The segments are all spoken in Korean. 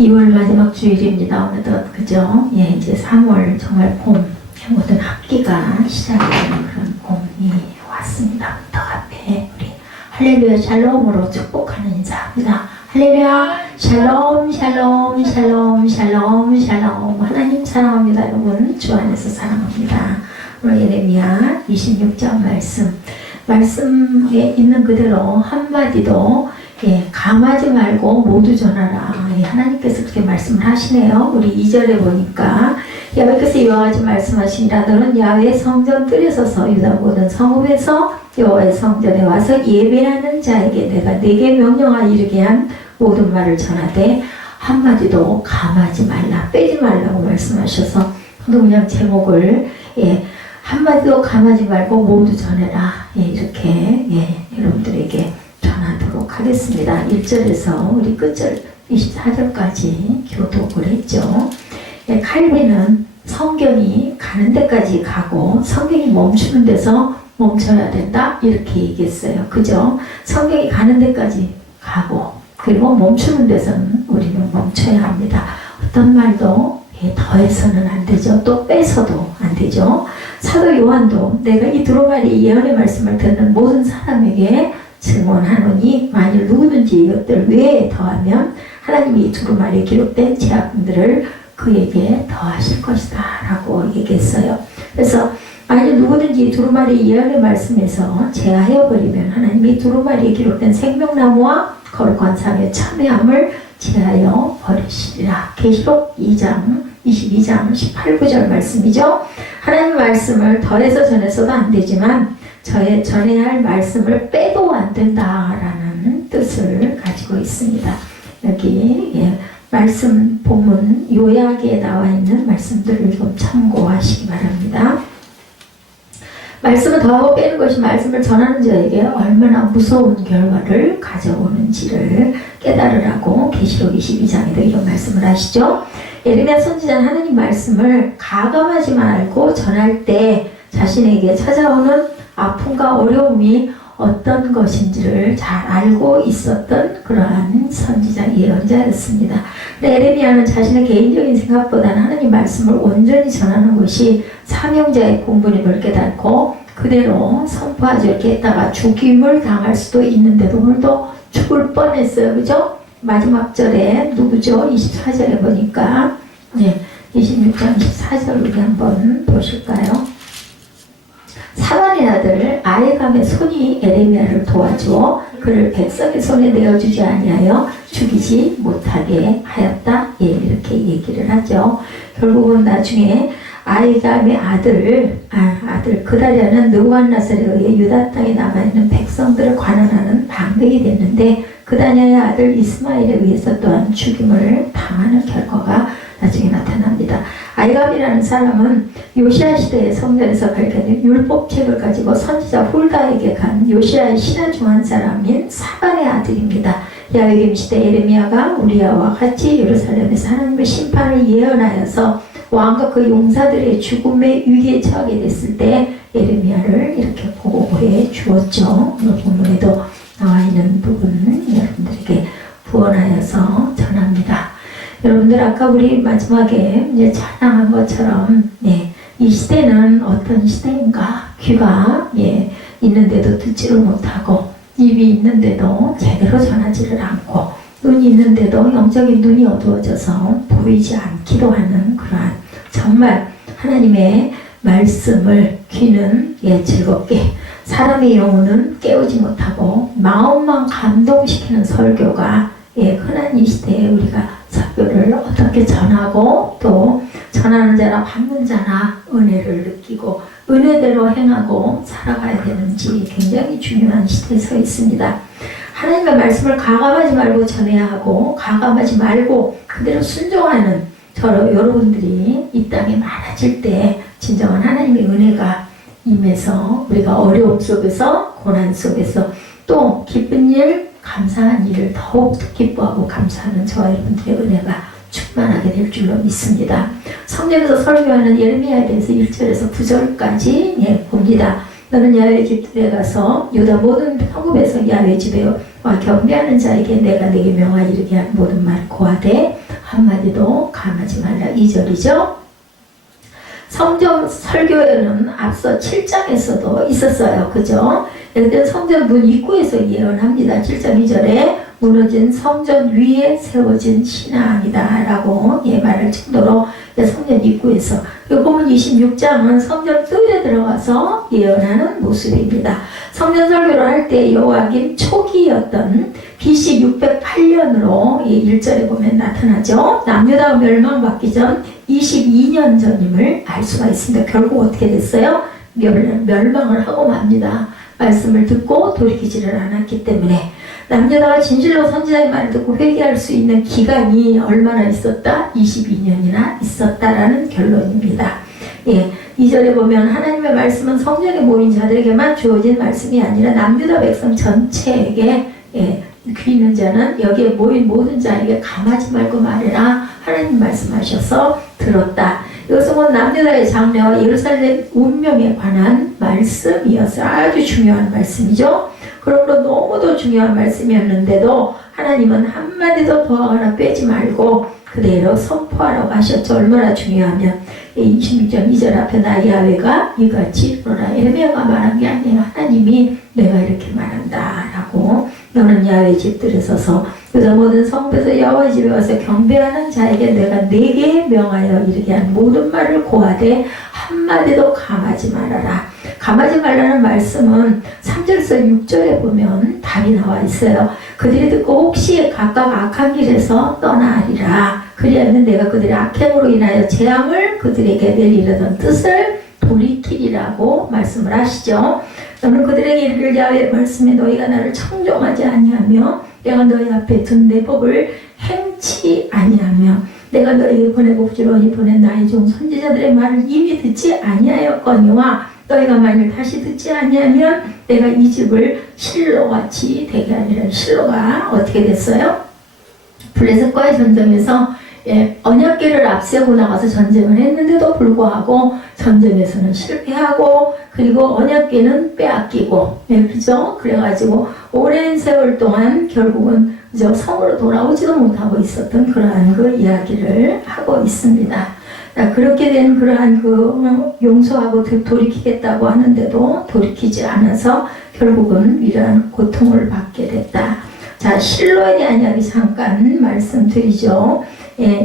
2월 마지막 주일입니다. 어느덧 그죠? 예, 이제 3월 정말 봄, 모든 학기가 시작되는 그런 봄이 왔습니다. 더 앞에 우리 할렐루야 샬롬으로 축복하는 인사합니다. 할렐루야 샬롬 샬롬 샬롬 샬롬 샬롬. 하나님 사랑합니다. 여러분 주 안에서 사랑합니다. 오늘 예레미야 26장 말씀에 있는 그대로 한마디도 감하지 말고 모두 전하라. 하나님께서 그렇게 말씀을 하시네요. 우리 2절에 보니까 야훼께서 이와 같이 말씀하시니라. 너는 야훼 성전 뜰에 서서 유다 모든 성읍에서 여호와의 성전에 와서 예배하는 자에게 내가 네게 명령하여 이르게 한 모든 말을 전하되 한마디도 감하지 말라, 빼지 말라고 말씀하셔서 저도 그냥 제목을 한마디도 감하지 말고 모두 전해라, 이렇게 여러분들에게 전하도록 하겠습니다. 1절에서 우리 끝절 24절까지 교독을 했죠. 칼빈은 성경이 가는 데까지 가고 성경이 멈추는 데서 멈춰야 된다, 이렇게 얘기했어요. 그죠? 성경이 가는 데까지 가고 그리고 멈추는 데서는 우리는 멈춰야 합니다. 어떤 말도 더해서는 안 되죠. 또 빼서도 안 되죠. 사도 요한도 내가 이 두루마리 예언의 말씀을 듣는 모든 사람에게 증언하노니 만일 누구든지 이것들 외에 더하면 하나님이 이 두루마리에 기록된 제약들을 그에게 더하실 것이다 라고 얘기했어요. 그래서 만일 누구든지 이 두루마리 예언의 말씀에서 제하여버리면 하나님이 두루마리에 기록된 생명나무와 거룩한 삶의 참여함을 제하여 버리시리라. 계시록 2장 22장 18-19절 말씀이죠. 하나님 말씀을 더해서 전해서도 안 되지만 전해야 할 말씀을 빼도 안 된다라는 뜻을 가지고 있습니다. 여기 말씀 본문 요약에 나와 있는 말씀들을 좀 참고하시기 바랍니다. 말씀을 더하고 빼는 것이 말씀을 전하는 자에게 얼마나 무서운 결과를 가져오는지를 깨달으라고 계시록 22장에도 이런 말씀을 하시죠. 예레미야 선지자는 하나님 말씀을 가감하지 말고 전할 때 자신에게 찾아오는 아픔과 어려움이 어떤 것인지를 잘 알고 있었던 그러한 선지자 예언자였습니다. 예레미야는 자신의 개인적인 생각보다는 하나님 말씀을 온전히 전하는 것이 사명자의 본분임을 깨닫고 그대로 선포하지 이렇게 했다가 죽임을 당할 수도 있는데도 오늘도 죽을 뻔했어요. 그죠? 마지막 절에 누구죠? 24절에 보니까 26장 24절 우리 한번 보실까요? 사반의 아들 아히감의 손이 예레미야를 도와주어 그를 백성의 손에 내어주지 아니하여 죽이지 못하게 하였다. 이렇게 얘기를 하죠. 결국은 나중에 아히감의 아들 그다리아는 느부갓네살에 의해 유다 땅에 남아있는 백성들을 관할하는 방백이 됐는데 그다리아의 아들 이스마엘에 의해서 또한 죽임을 당하는 결과가 나중에 나타납니다. 아히감이라는 사람은 요시야 시대의 성전에서 발견된 율법책을 가지고 선지자 홀다에게 간 요시야의 신하 중 한 사람인 사반의 아들입니다. 야훼김 시대 예레미야가 우리야와 같이 예루살렘에서 하나님의 심판을 예언하여서 왕과 그 용사들의 죽음의 위기에 처하게 됐을 때 예레미야를 이렇게 보고해 주었죠. 오늘 본문에도 나와 있는 부분 여러분들에게 부언하여서 전합니다. 여러분들 아까 우리 마지막에 이제 찬양한 것처럼 이 시대는 어떤 시대인가? 귀가 있는데도 듣지를 못하고 입이 있는데도 제대로 전하지를 않고 눈이 있는데도 영적인 눈이 어두워져서 보이지 않기도 하는 그러한 정말 하나님의 말씀을 귀는 즐겁게 사람의 영혼은 깨우지 못하고 마음만 감동시키는 설교가 흔한 이 시대에 우리가 설교를 어떻게 전하고 또 전하는 자나 받는 자나 은혜를 느끼고 은혜대로 행하고 살아가야 되는지 굉장히 중요한 시대에 서 있습니다. 하나님의 말씀을 가감하지 말고 전해야 하고 가감하지 말고 그대로 순종하는 여러분들이 이 땅에 많아질 때 진정한 하나님의 은혜가 임해서 우리가 어려움 속에서 고난 속에서 또 기쁜 일 감사한 일을 더욱 기뻐하고 감사하는 저와 여러분들의 은혜가 충만하게 될 줄로 믿습니다. 성경에서 설교하는 예레미야에 대해서 1절에서 9절까지 봅니다. 너는 야훼 집들에 가서 유다 모든 성읍에서 야훼 집에와 경배하는 자에게 내가 네게 명하여 이르게 한 모든 말 고하되 한마디도 감하지 말라. 2절이죠. 성전 설교에는 앞서 7장에서도 있었어요. 그죠? 예를 성전 문 입구에서 예언합니다. 7장 2절에 무너진 성전 위에 세워진 신앙이다 라고 말할 정도로 성전 입구에서, 그리고 보면 26장은 성전 뜰에 들어가서 예언하는 모습입니다. 성전 설교를 할 때 요아김 초기였던 BC 608년으로 1절에 보면 나타나죠. 남유다가 멸망받기 전 22년 전임을 알 수가 있습니다. 결국 어떻게 됐어요? 멸망을 하고 맙니다. 말씀을 듣고 돌이키지를 않았기 때문에. 남유다가 진실로 선지자의 말을 듣고 회개할 수 있는 기간이 얼마나 있었다? 22년이나 있었다라는 결론입니다. 2절에 보면 하나님의 말씀은 성전에 모인 자들에게만 주어진 말씀이 아니라 남유다 백성 전체에게 귀 있는 자는 여기에 모인 모든 자에게 감하지 말고 말해라. 하나님 말씀하셔서 들었다. 이것은 곧 남유다의 장래와 예루살렘 운명에 관한 말씀이었어요. 아주 중요한 말씀이죠. 그러므로 너무도 중요한 말씀이었는데도 하나님은 한마디도 더하거나 빼지 말고 그대로 선포하라고 하셨죠. 얼마나 중요하면 26장 2절 앞에 나 야훼가 이같이 이르노라. 에레미야가 말한 게 아니에요. 하나님이 내가 이렇게 말한다 라고. 너는 야훼 집들에 서서 유다 모든 성읍에서 여호와의 집에 와서 경배하는 자에게 내가 네게 명하여 이르게 한 모든 말을 고하되 한마디도 감하지 말아라. 감하지 말라는 말씀은 3절에서 6절에 보면 답이 나와 있어요. 그들이 듣고 혹시 각각 악한 길에서 떠나리라. 그리하면 내가 그들의 악행으로 인하여 재앙을 그들에게 내리려던 뜻을 돌이키리라고 말씀을 하시죠. 너는 그들에게 이르기를 야훼의 말씀에 너희가 나를 청종하지 아니하며 내가 너희 앞에 둔 내 법을 행치 아니하며 내가 너희에게 보내고 부지런히 보낸 나의 종 선지자들의 말을 이미 듣지 아니하였거니와 너희가 만일 다시 듣지 아니하면 내가 이 집을 실로같이 되게 하리라. 실로가 어떻게 됐어요? 블레셋과의 전쟁에서 언약궤를 앞세우고 나가서 전쟁을 했는데도 불구하고 전쟁에서는 실패하고 그리고 언약궤는 빼앗기고 그죠? 그래가지고 오랜 세월 동안 결국은 그죠? 성으로 돌아오지도 못하고 있었던 그러한 그 이야기를 하고 있습니다. 그렇게 된 그러한 그 용서하고 돌이키겠다고 하는데도 돌이키지 않아서 결국은 이러한 고통을 받게 됐다. 자, 실로에 대한 이야기 잠깐 말씀드리죠.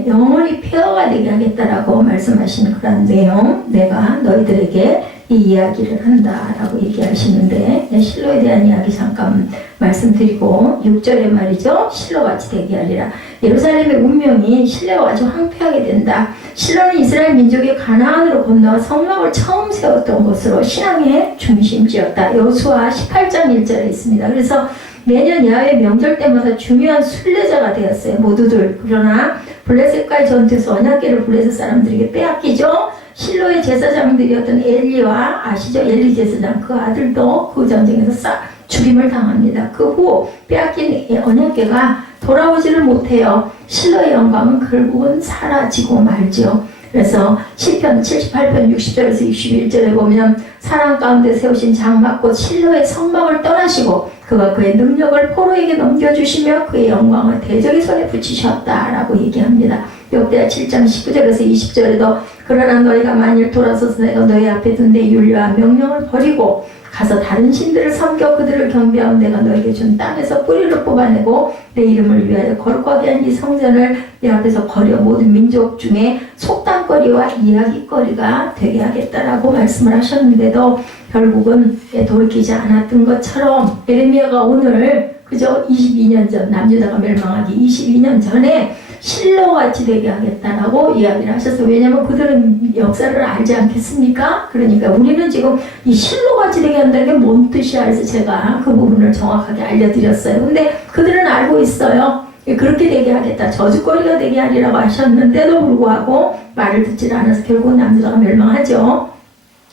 영원히 폐허가 되게 하겠다라고 말씀하시는 그런 내용, 내가 너희들에게 이 이야기를 한다라고 얘기하시는데 실로에 대한 이야기 잠깐 말씀드리고 6절에 말이죠. 실로같이 되게 하리라. 예루살렘의 운명이 실로와 같이 황폐하게 된다. 실로는 이스라엘 민족이 가나안으로 건너와 성막을 처음 세웠던 곳으로 신앙의 중심지였다. 여호수아 18장 1절에 있습니다. 그래서 매년 야훼 명절 때마다 중요한 순례자가 되었어요. 모두들. 그러나 블레셋과의 전투에서 언약궤를 블레셋 사람들에게 빼앗기죠. 실로의 제사장들이었던 엘리와 아시죠? 엘리 제사장 그 아들도 그 전쟁에서 죽임을 당합니다. 그 후 빼앗긴 언약궤가 돌아오지를 못해요. 실로의 영광은 결국은 사라지고 말죠. 그래서 시편 78편 60절에서 61절에 보면 사랑 가운데 세우신 장막 곧 실로의 성막을 떠나시고 그가 그의 능력을 포로에게 넘겨주시며 그의 영광을 대적의 손에 붙이셨다라고 얘기합니다. 역대하 7장 19절에서 20절에도 그러나 너희가 만일 돌아서서 내가 너희 앞에 둔 내 율례와 명령을 버리고 가서 다른 신들을 섬겨 그들을 경배하고 내가 너에게 준 땅에서 뿌리를 뽑아내고 내 이름을 위하여 거룩하게 한 이 성전을 내 앞에서 버려 모든 민족 중에 속담거리와 이야기거리가 되게 하겠다라고 말씀을 하셨는데도 결국은 돌이키지 않았던 것처럼 에레미야가 오늘 그저 22년 전 남유다가 멸망하기 22년 전에 실로같이 되게 하겠다라고 이야기를 하셨어요. 왜냐하면 그들은 역사를 알지 않겠습니까? 그러니까 우리는 지금 이 실로같이 되게 한다는 게 뭔 뜻이야 해서 제가 그 부분을 정확하게 알려드렸어요. 근데 그들은 알고 있어요. 그렇게 되게 하겠다. 저주거리가 되게 하리라고 하셨는데도 불구하고 말을 듣지 않아서 결국 남유다가 멸망하죠.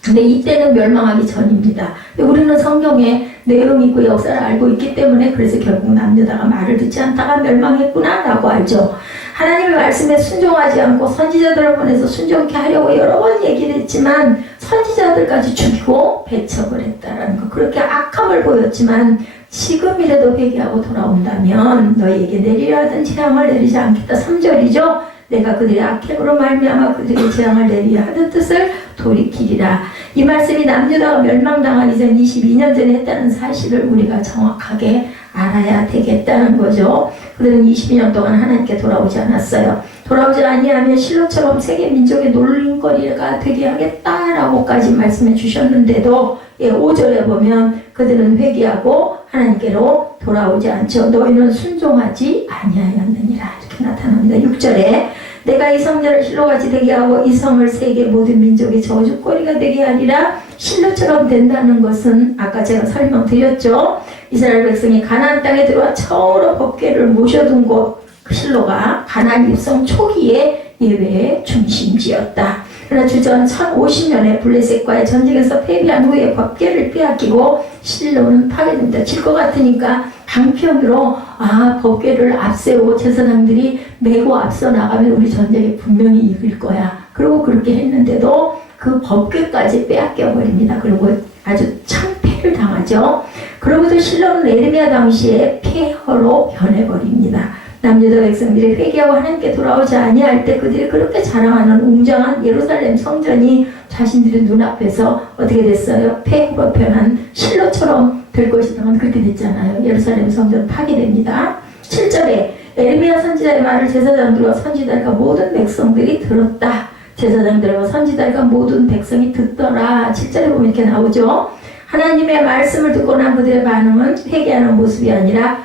근데 이때는 멸망하기 전입니다. 근데 우리는 성경에 내용이 있고 역사를 알고 있기 때문에 그래서 결국 남유다가 말을 듣지 않다가 멸망했구나 라고 알죠. 하나님의 말씀에 순종하지 않고 선지자들을 보내서 순종케 하려고 여러 번 얘기를 했지만 선지자들까지 죽이고 배척을 했다라는 거. 그렇게 악함을 보였지만 지금이라도 회개하고 돌아온다면 너희에게 내리려 하던 재앙을 내리지 않겠다. 3절이죠. 내가 그들의 악행으로 말미암아 그들에게 재앙을 내리려 하던 뜻을 돌이키리라. 이 말씀이 남유다가 멸망당하기 전 22년 전에 했다는 사실을 우리가 정확하게 알아야 되겠다는 거죠. 그들은 22년 동안 하나님께 돌아오지 않았어요. 돌아오지 아니하면 실로처럼 세계 민족의 놀림거리가 되게 하겠다라고까지 말씀해 주셨는데도 5절에 보면 그들은 회개하고 하나님께로 돌아오지 않죠. 너희는 순종하지 아니하였느니라 이렇게 나타납니다. 6절에 내가 이 성전을 실로같이 되게 하고 이 성을 세계 모든 민족의 저주거리가 되게 하리라. 실로처럼 된다는 것은 아까 제가 설명드렸죠. 이스라엘 백성이 가나안 땅에 들어와 처음으로 법궤를 모셔둔 곳 실로가 가나안 입성 초기에 예배의 중심지였다. 그러나 주전 1050년에 블레셋과의 전쟁에서 패배한 후에 법궤를 빼앗기고 실로는 파괴됩니다. 질 것 같으니까 방편으로 법궤를 앞세우고 제사장들이 메고 앞서 나가면 우리 전쟁에 분명히 이길 거야. 그리고 그렇게 했는데도 그 법궤까지 빼앗겨 버립니다. 그리고 아주 참패를 당하죠. 그러고도 실로는 에르미야 당시에 폐허로 변해버립니다. 남유다 백성들이 회개하고 하나님께 돌아오지 아니할 때 그들이 그렇게 자랑하는 웅장한 예루살렘 성전이 자신들의 눈앞에서 어떻게 됐어요? 폐허로 변한 실로처럼 될 것이다만 그렇게 됐잖아요. 예루살렘 성전 파괴됩니다. 7절에 에르미야 선지자의 말을 제사장들과 선지자들과 모든 백성들이 들었다. 제사장들과 선지자들과 모든 백성이 듣더라. 7절에 보면 이렇게 나오죠. 하나님의 말씀을 듣고 난 그들의 반응은 회개하는 모습이 아니라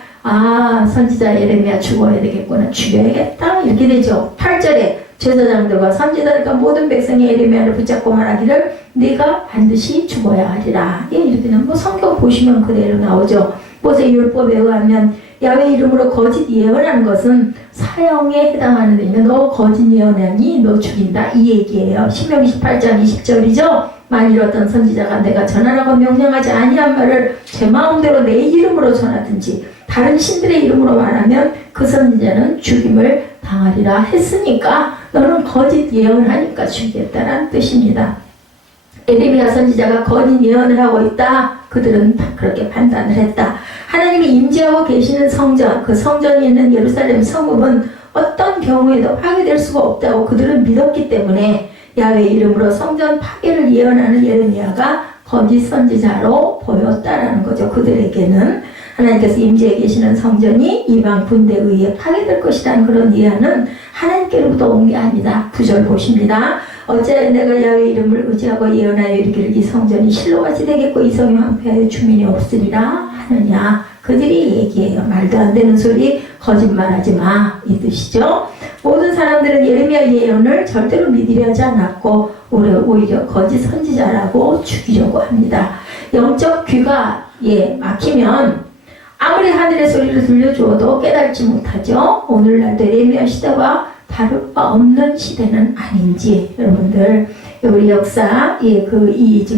선지자 예레미야 죽어야 되겠구나. 죽여야겠다. 이렇게 되죠. 8절에 제사장들과 선지자들과 모든 백성이 예레미야를 붙잡고 말하기를 네가 반드시 죽어야 하리라. 이렇게 되면 성경 보시면 그대로 나오죠. 모세 율법에 의하면 야훼 이름으로 거짓 예언하는 것은 사형에 해당하는 데니까 너 거짓 예언하니 너 죽인다 이 얘기예요. 신명기 18장 20절이죠. 만일 어떤 선지자가 내가 전하라고 명령하지 아니한 말을 제 마음대로 내 이름으로 전하든지 다른 신들의 이름으로 말하면 그 선지자는 죽임을 당하리라 했으니까 너는 거짓 예언을 하니까 죽이겠다라는 뜻입니다. 에레미야 선지자가 거짓 예언을 하고 있다. 그들은 그렇게 판단을 했다. 하나님이 임재하고 계시는 성전, 그 성전이 있는 예루살렘 성읍은 어떤 경우에도 파괴될 수가 없다고 그들은 믿었기 때문에 야훼 이름으로 성전 파괴를 예언하는 예레미야가 거짓 선지자로 보였다라는 거죠. 그들에게는 하나님께서 임재해 계시는 성전이 이방 군대에 의해 파괴될 것이라는 그런 예언은 하나님께로부터 온 게 아니다. 9절 보십니다. 어째 내가 야훼 이름을 의지하고 예언하여 이르기를 이 성전이 실로같이 되겠고 이 성이 황폐하여 주민이 없으리라 하느냐. 그들이 얘기해요. 말도 안 되는 소리 거짓말하지 마 이 뜻이죠. 모든 사람들은 예레미야 예언을 절대로 믿으려 하지 않았고 오히려 거짓 선지자라고 죽이려고 합니다. 영적 귀가 막히면 아무리 하늘의 소리를 들려주어도 깨달지 못하죠. 오늘날도 예레미야 시대와 다를 바 없는 시대는 아닌지 여러분들 우리 역사 지금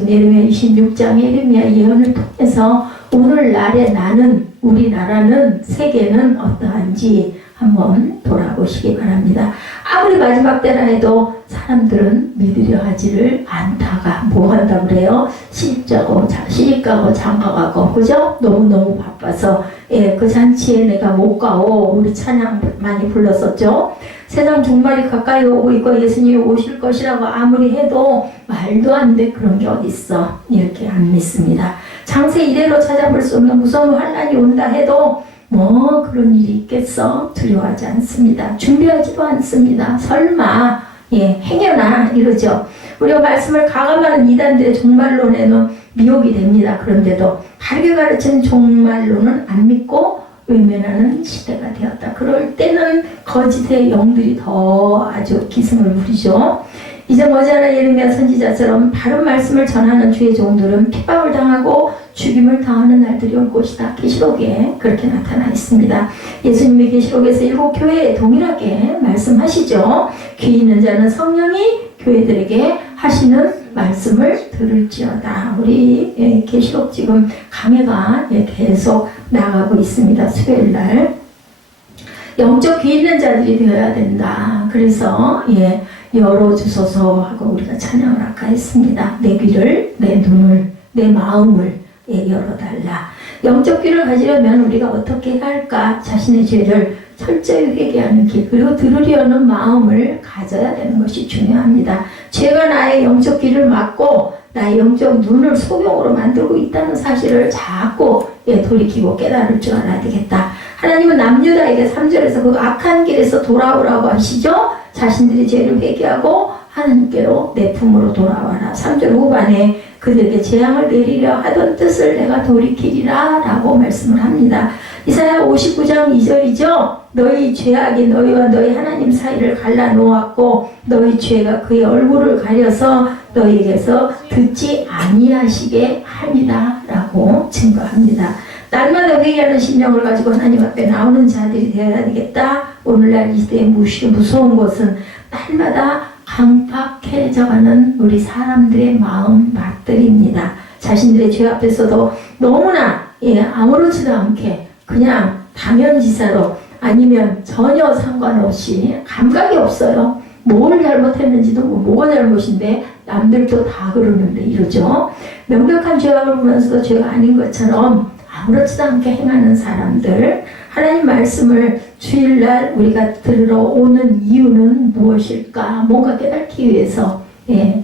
예레미야 26장 예레미야 예언을 통해서 오늘날의 나는 우리나라는 세계는 어떠한지 한번 돌아보시기 바랍니다. 아무리 마지막 때라 해도 사람들은 믿으려 하지를 않다가 뭐 한다고 그래요? 시집가고 장가가고 그죠? 너무너무 바빠서 그 잔치에 내가 못 가고 우리 찬양 많이 불렀었죠. 세상 종말이 가까이 오고 있고 예수님이 오실 것이라고 아무리 해도 말도 안 돼 그런 게 어딨어 이렇게 안 믿습니다. 장세 이래로 찾아볼 수 없는 무서운 환란이 온다 해도 뭐 그런 일이 있겠어 두려워하지 않습니다. 준비하지도 않습니다. 설마 행여나 이러죠. 우리가 말씀을 가감하는 이단들의 종말론에는 미혹이 됩니다. 그런데도 다르게 가르치는 종말론은 안 믿고 외면하는 시대가 되었다. 그럴 때는 거짓의 영들이 더 아주 기승을 부리죠. 이제 머지않아 예레미야 선지자처럼 바른 말씀을 전하는 주의 종들은 핍박을 당하고 죽임을 당하는 날들이 올 것이다. 계시록에 그렇게 나타나 있습니다. 예수님이 계시록에서 7 교회에 동일하게 말씀하시죠. 귀 있는 자는 성령이 교회들에게 하시는 말씀을 들을지어다. 우리 계시록 지금 강해가 계속 나가고 있습니다. 수요일날 영적 귀 있는 자들이 되어야 된다. 그래서 열어주소서 하고 우리가 찬양을 아까 했습니다. 내 귀를, 내 눈을, 내 마음을 열어달라. 영적 귀를 가지려면 우리가 어떻게 해야 할까? 자신의 죄를 철저히 회개하는 길, 그리고 들으려는 마음을 가져야 되는 것이 중요합니다. 죄가 나의 영적 귀를 막고 나의 영적 눈을 소경으로 만들고 있다는 사실을 자꾸 돌이키고 깨달을 줄 알아야 되겠다. 하나님은 남유다에게 3절에서 그 악한 길에서 돌아오라고 하시죠. 자신들이 죄를 회개하고 하나님께로 내 품으로 돌아와라. 3절 후반에 그들에게 재앙을 내리려 하던 뜻을 내가 돌이키리라 라고 말씀을 합니다. 이사야 59장 2절이죠. 너희 죄악이 너희와 너희 하나님 사이를 갈라놓았고 너희 죄가 그의 얼굴을 가려서 너희에게서 듣지 아니하시게 합니다 라고 증거합니다. 날마다 회개하는 심령을 가지고 하나님 앞에 나오는 자들이 되어야 되겠다. 오늘날 이 시대의 무서운 것은 날마다 강팍해져가는 우리 사람들의 마음 맛들입니다. 자신들의 죄 앞에서도 너무나 아무렇지도 않게 그냥 당연지사로 아니면 전혀 상관없이 감각이 없어요. 뭘 잘못했는지도 뭐가 잘못인데 남들도 다 그러는데 이러죠. 명백한 죄악을 보면서도 죄가 아닌 것처럼 아무렇지도 않게 행하는 사람들, 하나님 말씀을 주일날 우리가 들으러 오는 이유는 무엇일까? 뭔가 깨닫기 위해서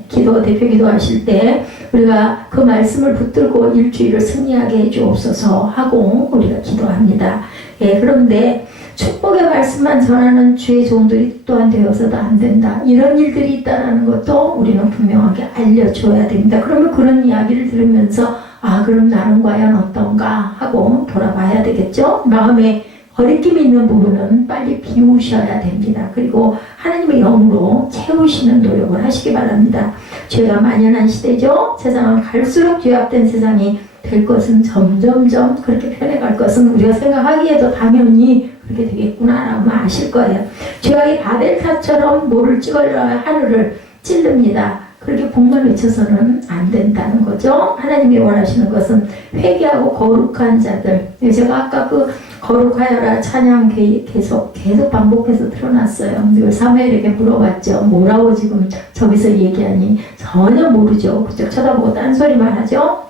기도, 대표 기도하실 때 우리가 그 말씀을 붙들고 일주일을 승리하게 해주옵소서 하고 우리가 기도합니다. 그런데 축복의 말씀만 전하는 주의 종들이 또한 되어서도 안 된다. 이런 일들이 있다는 것도 우리는 분명하게 알려줘야 됩니다. 그러면 그런 이야기를 들으면서 그럼 나는 과연 어떤가 하고 돌아봐야 되겠죠. 마음에 거리낌이 있는 부분은 빨리 비우셔야 됩니다. 그리고 하나님의 영으로 채우시는 노력을 하시기 바랍니다. 죄가 만연한 시대죠. 세상은 갈수록 죄악된 세상이 될 것은 점점점 그렇게 변해갈 것은 우리가 생각하기에도 당연히 그렇게 되겠구나라고 아실 거예요. 죄악이 바벨탑처럼 모를 찌걸려 하늘을 찌릅니다. 그렇게 복만 외쳐서는 안 된다는 거죠. 하나님이 원하시는 것은 회개하고 거룩한 자들. 제가 아까 그 거룩하여라 찬양 계속 반복해서 틀어놨어요. 이걸 사무엘에게 물어봤죠. 뭐라고 지금 저기서 얘기하니 전혀 모르죠. 그쪽 쳐다보고 딴소리만 하죠.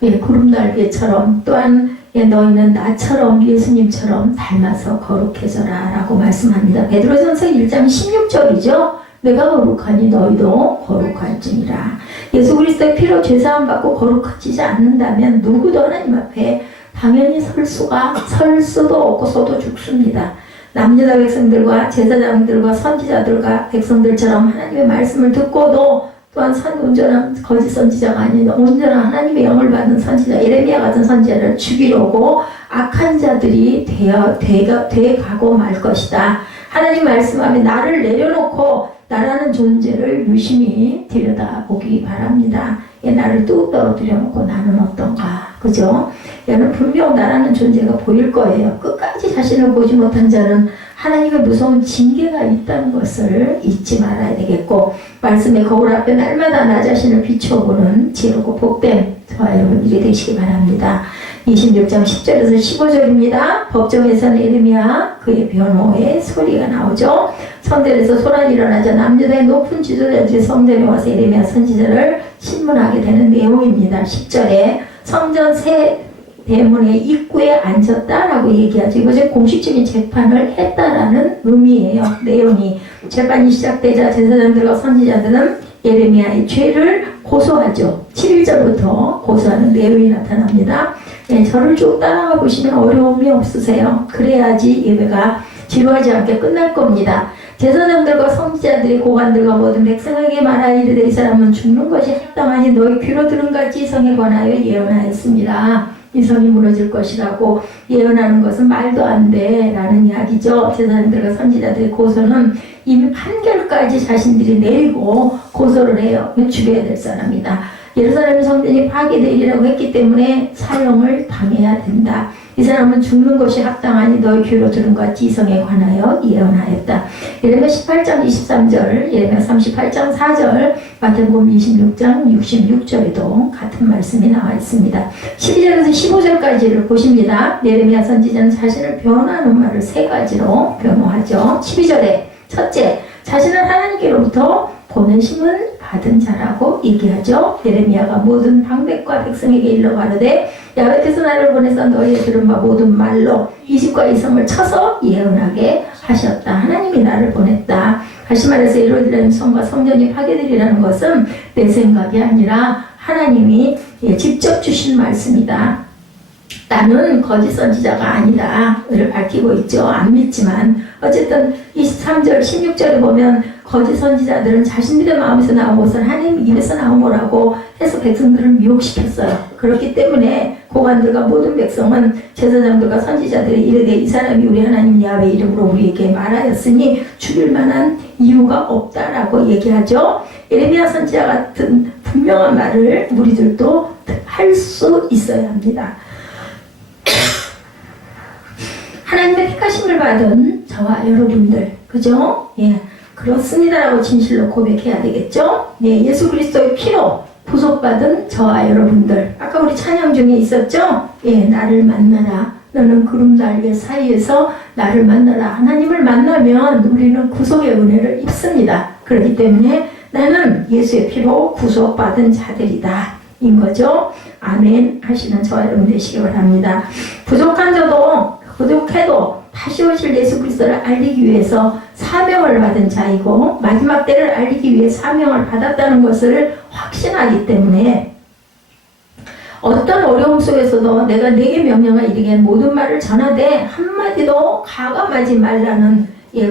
구름날개처럼 또한 너희는 나처럼 예수님처럼 닮아서 거룩해져라 라고 말씀합니다. 베드로전서 1장 16절이죠. 내가 거룩하니 너희도 거룩할지니라. 예수 그리스도의 피로 죄사함 받고 거룩해지지 않는다면 누구도 하나님 앞에 당연히 설 수도 없고 서도 죽습니다. 남유다 백성들과 제사장들과 선지자들과 백성들처럼 하나님의 말씀을 듣고도 또한 온전한 거짓 선지자가 아닌 온전한 하나님의 영을 받는 선지자 예레미야 같은 선지자를 죽이려고 악한 자들이 되어가고 말 것이다. 하나님 말씀하면 나를 내려놓고 나라는 존재를 유심히 들여다보기 바랍니다. 나를 뚝 떨어뜨려놓고 나는 어떤가, 그죠? 얘는 분명 나라는 존재가 보일 거예요. 끝까지 자신을 보지 못한 자는 하나님의 무서운 징계가 있다는 것을 잊지 말아야 되겠고, 말씀의 거울 앞에 날마다 나 자신을 비춰보는 지혜롭고 복된 저와 여러분들이 되시기 바랍니다. 26장 10절에서 15절입니다. 법정에서는 예레미야 그의 변호의 소리가 나오죠. 성전에서 소란이 일어나자 남유다의 높은 지도자들이 성전에 와서 예레미야 선지자를 신문하게 되는 내용입니다. 10절에 성전 새 대문의 입구에 앉았다라고 얘기하죠. 이것은 공식적인 재판을 했다라는 의미예요. 내용이 재판이 시작되자 제사장들과 선지자들은 예레미야의 죄를 고소하죠. 7절부터 고소하는 내용이 나타납니다. 저를 쭉 따라가 보시면 어려움이 없으세요. 그래야지 예배가 지루하지 않게 끝날 겁니다. 제사장들과 선지자들이 고관들과 모든 백성에게 말하여 이르되 이 사람은 죽는 것이 합당하니 너희 귀로 들은 같이 이 성에 관하여 예언하였습니다. 이 성이 무너질 것이라고 예언하는 것은 말도 안 돼 라는 이야기죠. 제사장들과 선지자들의 고소는 이미 판결까지 자신들이 내리고 고소를 해요. 죽여야 될 사람이다. 예루살렘 성전이 파괴되리라고 했기 때문에 사형을 당해야 된다. 이 사람은 죽는 것이 합당하니 너희 귀로 들은 같이 이 성에 관하여 예언하였다. 예레미야 18장 23절, 예레미야 38장 4절, 마태복음 26장 66절에도 같은 말씀이 나와 있습니다. 12절에서 15절까지를 보십니다. 예레미야 선지자는 자신을 변호하는 말을 세 가지로 변호하죠. 12절에 첫째, 자신은 하나님께로부터 보내심을 받은 자라고 얘기하죠. 예레미야가 모든 방백과 백성에게 일러 가로되 야훼께서 나를 보내서 너희의 들은 바 모든 말로 이 집과 이 성을 쳐서 예언하게 하셨다. 하나님이 나를 보냈다. 다시 말해서 예루살렘 성과 성전이 파괴되리라는 것은 내 생각이 아니라 하나님이 직접 주신 말씀이다. 나는 거짓 선지자가 아니다를 밝히고 있죠. 안 믿지만 어쨌든 23절 16절에 보면 거짓 선지자들은 자신들의 마음에서 나온 것은 하나님 입에서 나온 거라고 해서 백성들을 미혹시켰어요. 그렇기 때문에 고관들과 모든 백성은 제사장들과 선지자들이 이르되 이 사람이 우리 하나님 야훼 이름으로 우리에게 말하였으니 죽일 만한 이유가 없다라고 얘기하죠. 예레미야 선지자 같은 분명한 말을 우리들도 할 수 있어야 합니다. 하나님의 택하심을 받은 저와 여러분들, 그죠? 예, 그렇습니다라고 진실로 고백해야 되겠죠? 예, 예수 그리스도의 피로 구속받은 저와 여러분들, 아까 우리 찬양 중에 있었죠? 예, 나를 만나라. 너는 구름 날개 사이에서 나를 만나라. 하나님을 만나면 우리는 구속의 은혜를 입습니다. 그렇기 때문에 나는 예수의 피로 구속받은 자들이다. 인 거죠. 아멘 하시는 저와 여러분 되시기 바랍니다. 부족한 저도 부족해도 다시 오실 예수 그리스도를 알리기 위해서 사명을 받은 자이고 마지막 때를 알리기 위해 사명을 받았다는 것을 확신하기 때문에 어떤 어려움 속에서도 내가 내게 명령을 이르게 한 모든 말을 전하되 한마디도 가감하지 말라는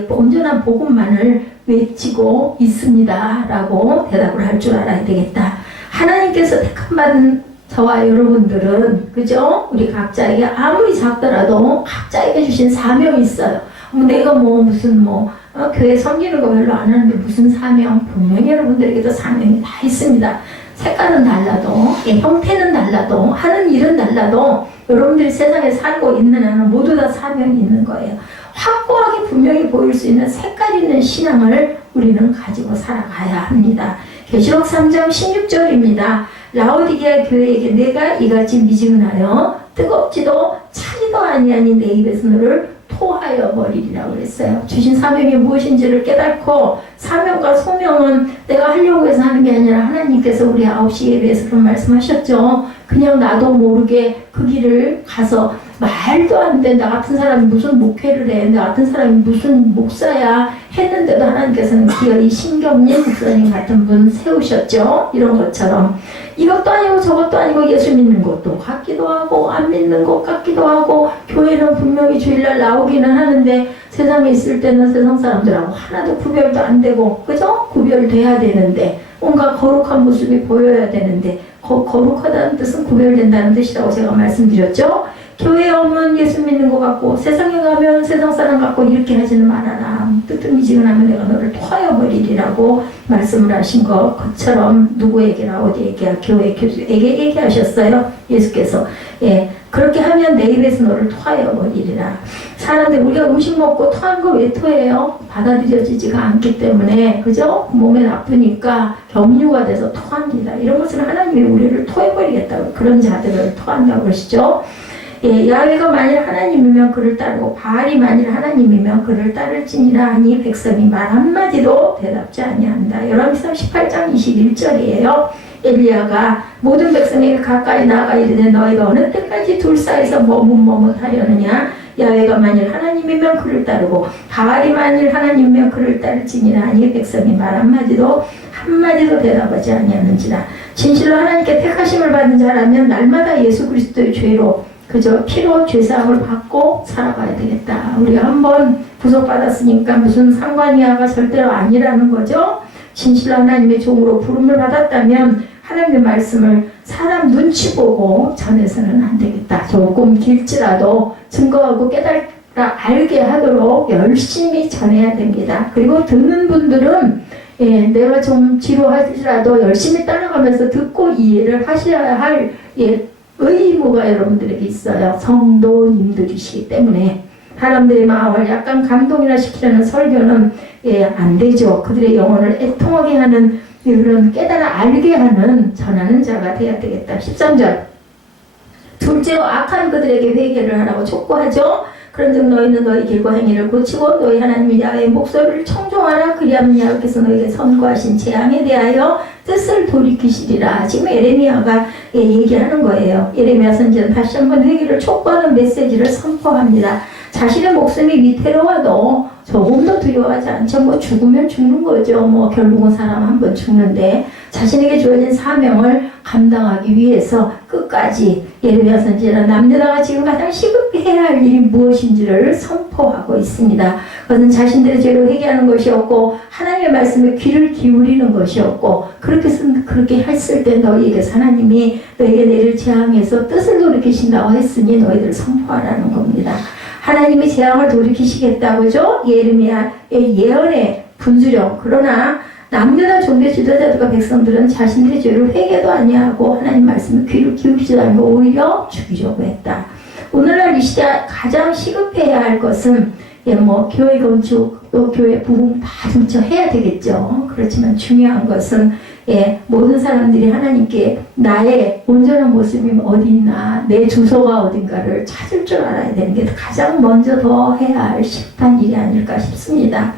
온전한 복음만을 외치고 있습니다 라고 대답을 할 줄 알아야 되겠다. 하나님께서 택함받은 저와 여러분들은, 그죠? 우리 각자에게 아무리 작더라도 각자에게 주신 사명이 있어요. 내가 교회 섬기는 거 별로 안 하는데 무슨 사명? 분명히 여러분들에게도 사명이 다 있습니다. 색깔은 달라도, 형태는 달라도, 하는 일은 달라도 여러분들이 세상에 살고 있는 한은 모두 다 사명이 있는 거예요. 확고하게 분명히 보일 수 있는 색깔 있는 신앙을 우리는 가지고 살아가야 합니다. 계시록 3장 16절입니다. 라오디게아 교회에게 내가 이같이 미지근하여 뜨겁지도 차지도 아니하니 내 입에서 너를 토하여 버리리라고 그랬어요. 주신 사명이 무엇인지를 깨닫고 사명과 소명은 내가 하려고 해서 하는 게 아니라 하나님께서 우리 9시 예배에서 그런 말씀하셨죠. 그냥 나도 모르게 그 길을 가서 말도 안 돼. 나 같은 사람이 무슨 목회를 해. 나 같은 사람이 무슨 목사야 했는데도 하나님께서는 기어이 신경민 목사님 같은 분 세우셨죠. 이런 것처럼 이것도 아니고 저것도 아니고 예수 믿는 것도 같기도 하고 안 믿는 것 같기도 하고 교회는 분명히 주일날 나오기는 하는데 세상에 있을 때는 세상 사람들하고 하나도 구별도 안 되고 그죠? 구별돼야 되는데 뭔가 거룩한 모습이 보여야 되는데 거룩하다는 뜻은 구별된다는 뜻이라고 제가 말씀드렸죠. 교회에 오면 예수 믿는 것 같고 세상에 가면 세상 사람 같고 이렇게 하지는 말아라. 뜨뜻미지근하면 내가 너를 토하여 버리리라고 말씀을 하신 것처럼 누구에게 라오디게아 교회 교수에게 얘기하셨어요. 예수께서. 예, 그렇게 하면 내 입에서 너를 토하여 버리리라. 사람들 우리가 음식 먹고 토한 거 왜 토해요? 받아들여지지가 않기 때문에 그죠? 몸에 나쁘니까 겸유가 돼서 토합니다. 이런 것은 하나님이 우리를 토해버리겠다고 그런 자들을 토한다고 그러시죠. 예, 야훼가 만일 하나님이면 그를 따르고 바알이 만일 하나님이면 그를 따를지니라 하니 백성이 말 한마디도 대답지 아니한다. 열왕기상 18장 21절이에요. 엘리야가 모든 백성에게 가까이 나아가 이르되 너희가 어느 때까지 둘 사이에서 머뭇머뭇하려느냐. 야훼가 만일 하나님이면 그를 따르고 바알이 만일 하나님이면 그를 따를지니라 하니 백성이 말 한마디도 대답하지 아니하는지라. 진실로 하나님께 택하심을 받은 자라면 날마다 예수 그리스도의 죄로 그저 피로 죄사함을 받고 살아가야 되겠다. 우리가 한번 구속받았으니까 무슨 상관이야가 절대로 아니라는 거죠. 진실로 하나님의 종으로 부름을 받았다면 하나님의 말씀을 사람 눈치 보고 전해서는 안 되겠다. 조금 길지라도 증거하고 깨달아 알게 하도록 열심히 전해야 됩니다. 그리고 듣는 분들은 내가 좀 지루하더라도 열심히 따라가면서 듣고 이해를 하셔야 할 의무가 여러분들에게 있어요. 성도님들이시기 때문에 사람들의 마음을 약간 감동이나 시키려는 설교는 안 되죠. 그들의 영혼을 애통하게 하는 그런 깨달아 알게 하는 전하는 자가 되어야 되겠다. 13절 둘째로 악한 그들에게 회개를 하라고 촉구하죠. 그런즉 너희는 너희 길과 행위를 고치고 너희 하나님 야훼의 목소리를 청종하라. 그리하면 야훼께서 너희에게 선고하신 재앙에 대하여 뜻을 돌이키시리라. 지금 에레미야가 얘기하는 거예요. 에레미야 선지자는 다시 한번 회개를 촉구하는 메시지를 선포합니다. 자신의 목숨이 위태로워도 조금도 두려워하지 않죠. 뭐 죽으면 죽는 거죠. 뭐 결국은 사람 한 번 죽는데 자신에게 주어진 사명을 감당하기 위해서 끝까지 예레미야 선지자는 남녀다가 지금 가장 시급히 해야 할 일이 무엇인지를 선포하고 있습니다. 그것은 자신들의 죄로 회개하는 것이었고 하나님의 말씀에 귀를 기울이는 것이었고 그렇게 했을 때 너희에게 하나님이 너희에게 내릴 재앙에서 뜻을 돌이키신다고 했으니 너희들 선포하라는 겁니다. 하나님이 재앙을 돌이키시겠다고죠. 예레미야의 예언에 분수령. 그러나 남녀나 종교 지도자들과 백성들은 자신들의 죄를 회개도 아니하고 하나님 말씀에 귀를 기울이지도 않고 오히려 죽이려고 했다. 오늘날 이 시대 가장 시급해야 할 것은 교회 건축 또 교회 부흥 다 해야 되겠죠. 그렇지만 중요한 것은 모든 사람들이 하나님께 나의 온전한 모습이 어디 있나, 내 주소가 어딘가를 찾을 줄 알아야 되는 게 가장 먼저 더 해야 할 시급한 일이 아닐까 싶습니다.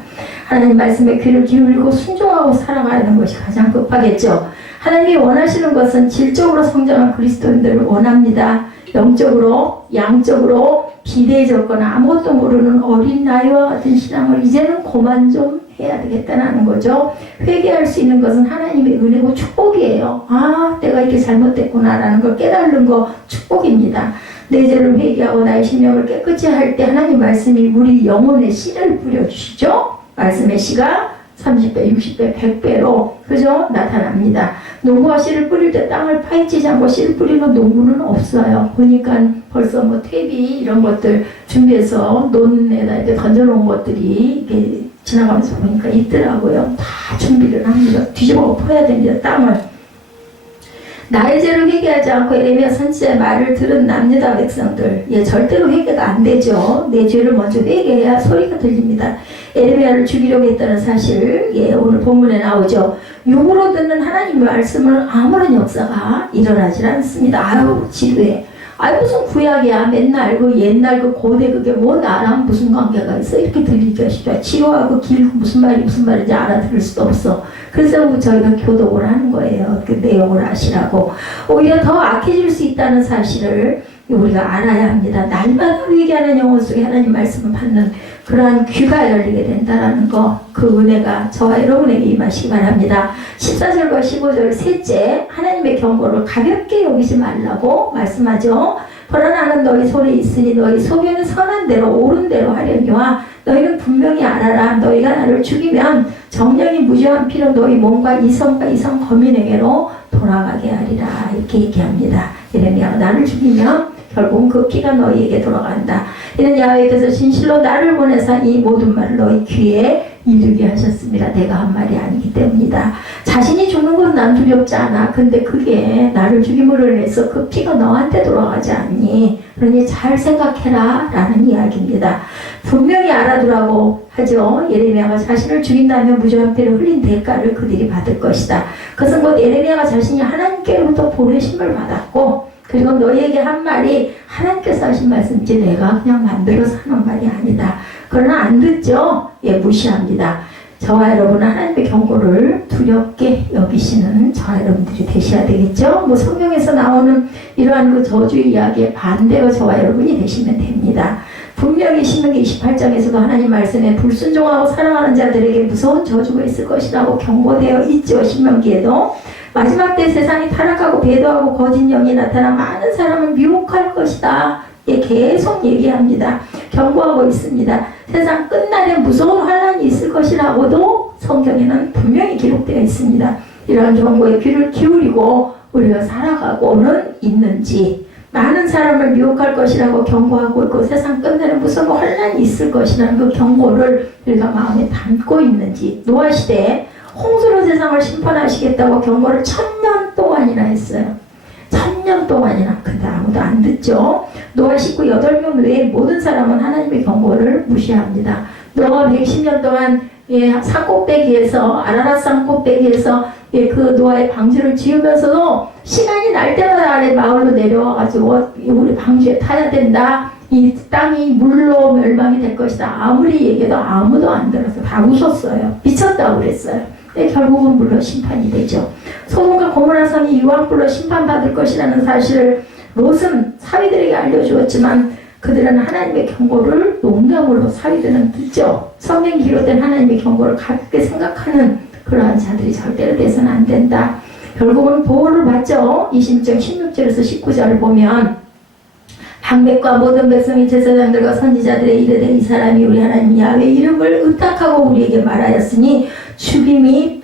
하나님 말씀에 귀를 기울이고 순종하고 살아가는 것이 가장 급하겠죠. 하나님이 원하시는 것은 질적으로 성장한 그리스도인들을 원합니다. 영적으로, 양적으로 비대해졌거나 아무것도 모르는 어린 나이와 같은 신앙을 이제는 그만 좀 해야 되겠다는 거죠. 회개할 수 있는 것은 하나님의 은혜고 축복이에요. 아, 내가 이렇게 잘못됐구나라는 걸 깨달는 거 축복입니다. 내 죄를 회개하고 나의 심령을 깨끗이 할 때 하나님 말씀이 우리 영혼에 씨를 뿌려주시죠. 말씀의 씨가 30배, 60배, 100배로 그죠? 나타납니다. 농부가 씨를 뿌릴 때 땅을 파헤치지 않고 씨를 뿌리는 농부는 없어요. 보니까 벌써 뭐 퇴비 이런 것들 준비해서 논에다 이렇게 던져놓은 것들이 이렇게 지나가면서 보니까 있더라고요. 다 준비를 합니다. 뒤집어 엎어야 됩니다. 땅을. 나의 죄를 회개하지 않고 에레미야 선지자의 말을 들은 남유다 백성들, 절대로 회개가 안 되죠. 내 죄를 먼저 회개해야 소리가 들립니다. 에레미야를 죽이려고 했다는 사실, 오늘 본문에 나오죠. 육으로 듣는 하나님의 말씀을 아무런 역사가 일어나질 않습니다. 아유, 지루해. 아유, 무슨 구약이야. 맨날 그 옛날 그 고대 그게 뭐 나랑 무슨 관계가 있어. 이렇게 들리기 하시죠. 지루하고 길고 무슨 말인지 알아들을 수도 없어. 그래서 저희가 교독을 하는 거예요. 그 내용을 아시라고. 오히려 더 악해질 수 있다는 사실을 우리가 알아야 합니다. 날마다 회개하는 영혼 속에 하나님 말씀을 받는 그러한 귀가 열리게 된다는 거, 그 은혜가 저와 여러분에게 임하시기 바랍니다. 14절과 15절 셋째, 하나님의 경고를 가볍게 여기지 말라고 말씀하죠. 그러나 나는 너희 손에 있으니 너희 소견은 선한 대로 옳은 대로 하려니와 너희는 분명히 알아라. 너희가 나를 죽이면 정령이 무죄한 피로 너희 몸과 이성과 이성 거민에게로 돌아가게 하리라. 이렇게 얘기합니다. 예레미야가 나를 죽이면 결국 그 피가 너희에게 돌아간다. 이는 야훼께서 진실로 나를 보내사 이 모든 말을 너희 귀에 이르게 하셨습니다. 내가 한 말이 아니기 때문이다. 자신이 죽는 건 난 두렵지 않아. 근데 그게 나를 죽임으로 인해서 그 피가 너한테 돌아가지 않니? 그러니 잘 생각해라 라는 이야기입니다. 분명히 알아두라고 하죠. 예레미야가 자신을 죽인다면 무죄한 피를 흘린 대가를 그들이 받을 것이다. 그것은 곧 예레미야가 자신이 하나님께로부터 보내심을 받았고, 그리고 너희에게 한 말이 하나님께서 하신 말씀이지 내가 그냥 만들어서 하는 말이 아니다. 그러나 안 듣죠? 무시합니다. 저와 여러분은 하나님의 경고를 두렵게 여기시는 저와 여러분들이 되셔야 되겠죠? 뭐 성경에서 나오는 이러한 그 저주 이야기의 반대가 저와 여러분이 되시면 됩니다. 분명히 신명기 28장에서도 하나님 말씀에 불순종하고 살아가는 자들에게 무서운 저주가 있을 것이라고 경고되어 있죠. 신명기에도. 마지막 때 세상이 타락하고 배도하고 거짓 영이 나타나 많은 사람을 미혹할 것이다. 계속 얘기합니다. 경고하고 있습니다. 세상 끝날에 무서운 환란이 있을 것이라고도 성경에는 분명히 기록되어 있습니다. 이러한 경고에 귀를 기울이고 우리가 살아가고는 있는지, 많은 사람을 미혹할 것이라고 경고하고 있고 세상 끝날에 무서운 환란이 있을 것이라는 그 경고를 우리가 마음에 담고 있는지, 노아 시대에 홍수로 세상을 심판하시겠다고 경고를 1000년 동안이나 했어요. 1000년 동안이나. 근데 아무도 안 듣죠. 노아 식구 8명 외에 모든 사람은 하나님의 경고를 무시합니다. 노아가 110년 동안 산꼭대기에서, 아라랏 산꼭대기에서 그 노아의 방주를 지으면서도 시간이 날 때마다 아래 마을로 내려와가지고 우리 방주에 타야 된다. 이 땅이 물로 멸망이 될 것이다. 아무리 얘기해도 아무도 안 들어서 다 웃었어요. 미쳤다고 그랬어요. 근데 결국은 물로 심판이 되죠. 소돔과 고모라 성이 유황불로 심판받을 것이라는 사실을 롯은 사위들에게 알려주었지만 그들은 하나님의 경고를 농담으로 사위들은 듣죠. 성경 기록된 하나님의 경고를 가볍게 생각하는 그러한 자들이 절대로 돼서는 안 된다. 결국은 보호를 받죠. 20장 16절에서 19절을 보면 방백과 모든 백성이 제사장들과 선지자들에 이르되 이 사람이 우리 하나님 야훼 이름을 의탁하고 우리에게 말하였으니 죽음이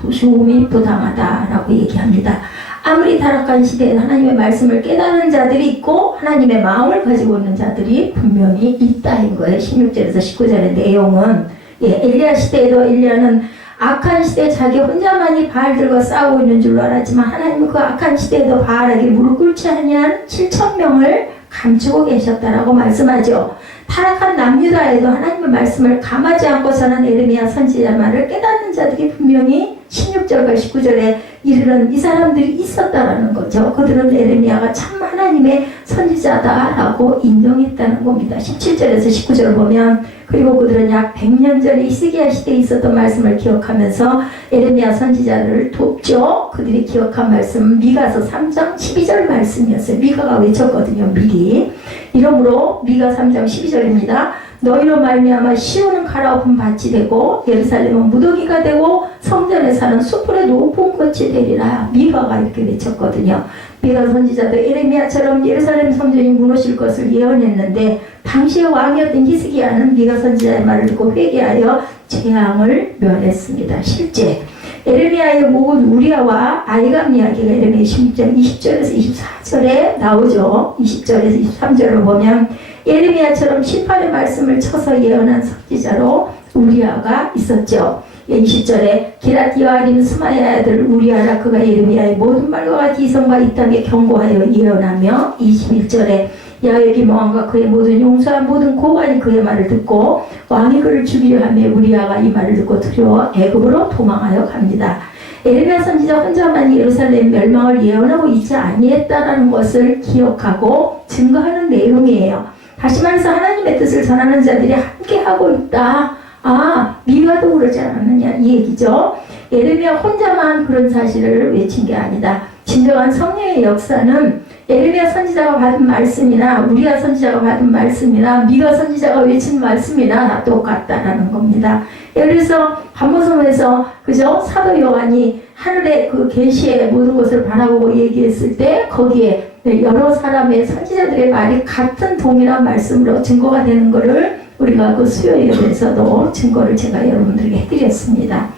부당하다라고 얘기합니다. 아무리 타락한 시대에 하나님의 말씀을 깨달은 자들이 있고 하나님의 마음을 가지고 있는 자들이 분명히 있다인 거예요. 16절에서 19절의 내용은 엘리야 시대에도 엘리야는 악한 시대에 자기 혼자만이 바알들과 싸우고 있는 줄로 알았지만 하나님은 그 악한 시대에도 바알에게 무릎 꿇지 아니한 7,000명을 감추고 계셨다라고 말씀하죠. 타락한 남유다에도 하나님의 말씀을 감하지 않고 전한 에르미야 선지자 말을 깨닫는 자들이 분명히 16절과 19절에 이르는 이 사람들이 있었다라는 거죠. 그들은 에르미야가 참 하나님의 선지자다라고 인정했다는 겁니다. 17절에서 19절을 보면 그리고 그들은 약 100년 전에 히스기야 시대에 있었던 말씀을 기억하면서 에르미야 선지자를 돕죠. 그들이 기억한 말씀은 미가서 3장 12절 말씀이었어요. 미가가 외쳤거든요. 미리. 이러므로 미가 3장 12절입니다. 너희로 말미암아 시온은 갈아엎은 밭이 되고 예루살렘은 무더기가 되고 성전에 사는 숯불의 높은 꽃이 되리라. 미가가 이렇게 외쳤거든요. 미가 선지자도 에레미야처럼 예루살렘 성전이 무너질 것을 예언했는데 당시의 왕이었던 히스기야는 미가 선지자의 말을 듣고 회개하여 재앙을 면했습니다. 실제 에레미야의 목은 우리아와 아이감 이야기가 에레미야 16장 20절에서 24절에 나오죠. 20절에서 23절을 보면 에레미야처럼 심판의 말씀을 쳐서 예언한 선지자로 우리아가 있었죠. 20절에 기랏 여아림 스마야의 아들 우리아라 그가 에레미야의 모든 말과 같이 이성과 이 땅에 경고하여 예언하며 21절에 야훼기 왕과 그의 모든 용사와 모든 고관이 그의 말을 듣고 왕이 그를 죽이려 하며 우리아가 이 말을 듣고 두려워 애굽으로 도망하여 갑니다. 에레미야 선지자 혼자만 예루살렘 멸망을 예언하고 있지 아니했다라는 것을 기억하고 증거하는 내용이에요. 다시 말해서 하나님의 뜻을 전하는 자들이 함께하고 있다. 미가도 그러지 않았느냐 이 얘기죠. 에레미야 혼자만 그런 사실을 외친 게 아니다. 진정한 성령의 역사는 에레미야 선지자가 받은 말씀이나 우리아 선지자가 받은 말씀이나 미가 선지자가 외친 말씀이나 다 똑같다라는 겁니다. 예를 들어서 반모섬에서 그죠? 사도 요한이 하늘의 그 계시의 모든 것을 바라보고 얘기했을 때 거기에 여러 사람의 선지자들의 말이 같은 동일한 말씀으로 증거가 되는 것을 우리가 그 수요일에 대해서도 증거를 제가 여러분들에게 해드렸습니다.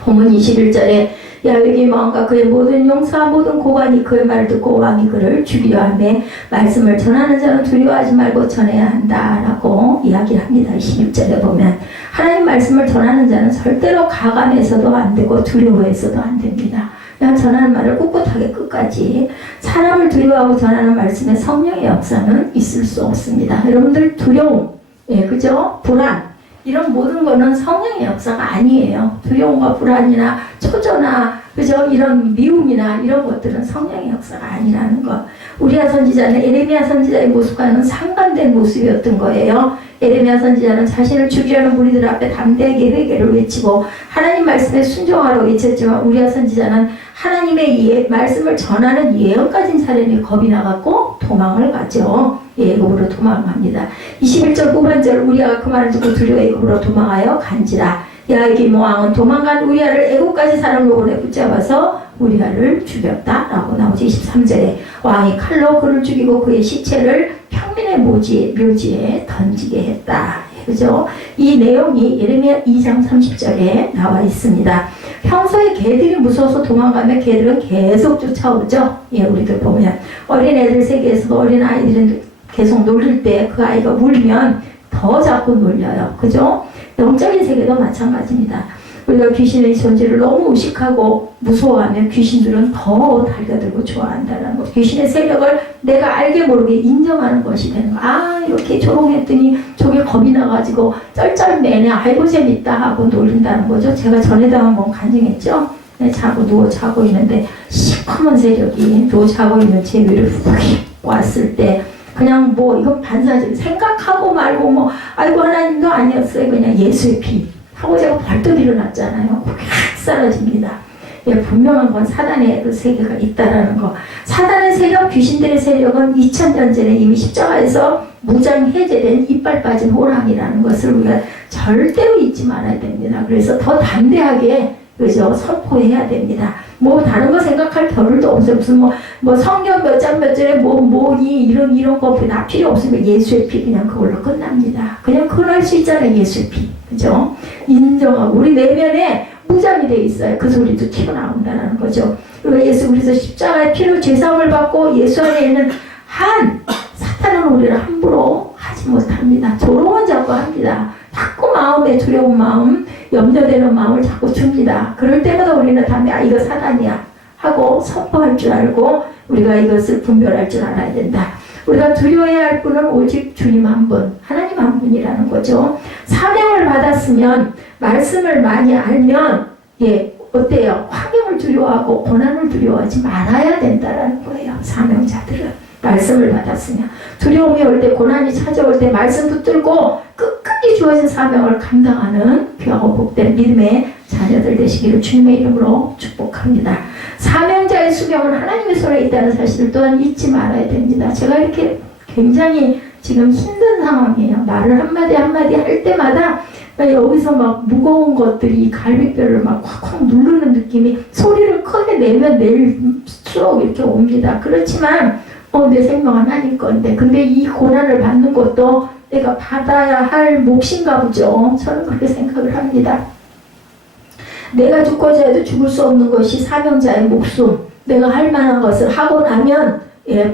본문 21절에 야훼기 왕과 그의 모든 용사와 모든 고관이 그의 말을 듣고 왕이 그를 죽이려 하며 말씀을 전하는 자는 두려워하지 말고 전해야 한다라고 이야기를 합니다. 16절에 보면 하나님 말씀을 전하는 자는 절대로 가감해서도 안 되고 두려워해서도 안 됩니다. 그냥 전하는 말을 꿋꿋하게 끝까지 사람을 두려워하고 전하는 말씀에 성령의 역사는 있을 수 없습니다. 여러분들 두려움, 그죠? 불안 이런 모든 거는 성령의 역사가 아니에요. 두려움과 불안이나 초조나 그죠? 이런 미움이나 이런 것들은 성령의 역사가 아니라는 것. 우리아 선지자는 에레미야 선지자의 모습과는 상반된 모습이었던 거예요. 에레미야 선지자는 자신을 죽이려는 무리들 앞에 담대하게 회개를 외치고 하나님 말씀에 순종하라고 외쳤지만 우리아 선지자는 하나님의 말씀을 전하는 예언 가진 사람이 겁이 나갖고 도망을 가죠. 애굽으로 도망합니다. 21절 후반절 우리아가 그 말을 듣고 두려워 애굽으로 도망하여 간지라. 야훼기 왕은 도망간 우리아를 애굽까지 사람으로 보내 붙잡아서 우리아를 죽였다라고 나오지. 23절에 왕이 칼로 그를 죽이고 그의 시체를 평민의 묘지에 던지게 했다. 그죠? 이 내용이 예레미야 2장 30절에 나와 있습니다. 평소에 개들이 무서워서 도망가면 개들은 계속 쫓아오죠. 우리들 보면 어린애들 세계에서도 어린아이들은 계속 놀릴 때 그 아이가 울면 더 자꾸 놀려요. 그죠? 영적인 세계도 마찬가지입니다. 우리가 귀신의 존재를 너무 의식하고 무서워하면 귀신들은 더 달려들고 좋아한다는 것. 귀신의 세력을 내가 알게 모르게 인정하는 것이 되는 거. 이렇게 조롱했더니 저게 겁이 나가지고 쩔쩔매네. 아이고 재밌다 하고 놀린다는 거죠. 제가 전에도 한번 간증했죠. 자고 있는데 시커먼 세력이 자고 있는 제 위를 훅 왔을 때 그냥 뭐 이건 반사적 생각하고 말고 뭐 아이고 하나님도 아니었어요. 그냥 예수의 피 하고 제가 벌떡 일어났잖아요. 확 사라집니다. 예, 분명한 건 사단의 그 세계가 있다라는 거. 사단의 세력, 귀신들의 세력은 2000년 전에 이미 십자가에서 무장 해제된 이빨 빠진 호랑이라는 것을 우리가 절대로 잊지 말아야 됩니다. 그래서 더 담대하게 그죠? 선포해야 됩니다. 뭐 다른 거 생각할 겨를도 없어요. 무슨 뭐 성경 몇 장 몇 절에 이런 거 다 필요 없으면 예수의 피 그냥 그걸로 끝납니다. 그냥 그걸 할 수 있잖아요. 예수의 피. 그죠? 인정하고 우리 내면에 무장이 돼 있어요. 그 소리도 튀어나온다는 거죠. 그리고 예수 그리스도 십자가의 피로 죄사함을 받고 예수 안에 있는 한 사탄은 우리를 함부로 하지 못합니다. 조롱은 자꾸 합니다. 자꾸 마음에 두려운 마음, 염려되는 마음을 자꾸 줍니다. 그럴 때마다 우리는 다음에 이거 사단이야 하고 선포할 줄 알고 우리가 이것을 분별할 줄 알아야 된다. 우리가 두려워해야 할 분은 오직 주님 한 분, 하나님 한 분이라는 거죠. 사명을 받았으면 말씀을 많이 알면 어때요? 환경을 두려워하고 고난을 두려워하지 말아야 된다는 거예요. 사명자들은. 말씀을 받았으면 두려움이 올 때 고난이 찾아올 때 말씀 붙들고 끝까지 주어진 사명을 감당하는 귀하고 복된 믿음의 자녀들 되시기를 주님의 이름으로 축복합니다. 사명자의 수명은 하나님의 손에 있다는 사실을 또한 잊지 말아야 됩니다. 제가 이렇게 굉장히 지금 힘든 상황이에요. 말을 한마디 한마디 할 때마다 여기서 막 무거운 것들이 갈비뼈를 막 콱콱 누르는 느낌이 소리를 크게 내면 낼수록 이렇게 옵니다. 그렇지만 내 생명 하나님 건데 근데 이 고난을 받는 것도 내가 받아야 할 몫인가 보죠. 저는 그렇게 생각을 합니다. 내가 죽고자 해도 죽을 수 없는 것이 사명자의 목숨. 내가 할 만한 것을 하고 나면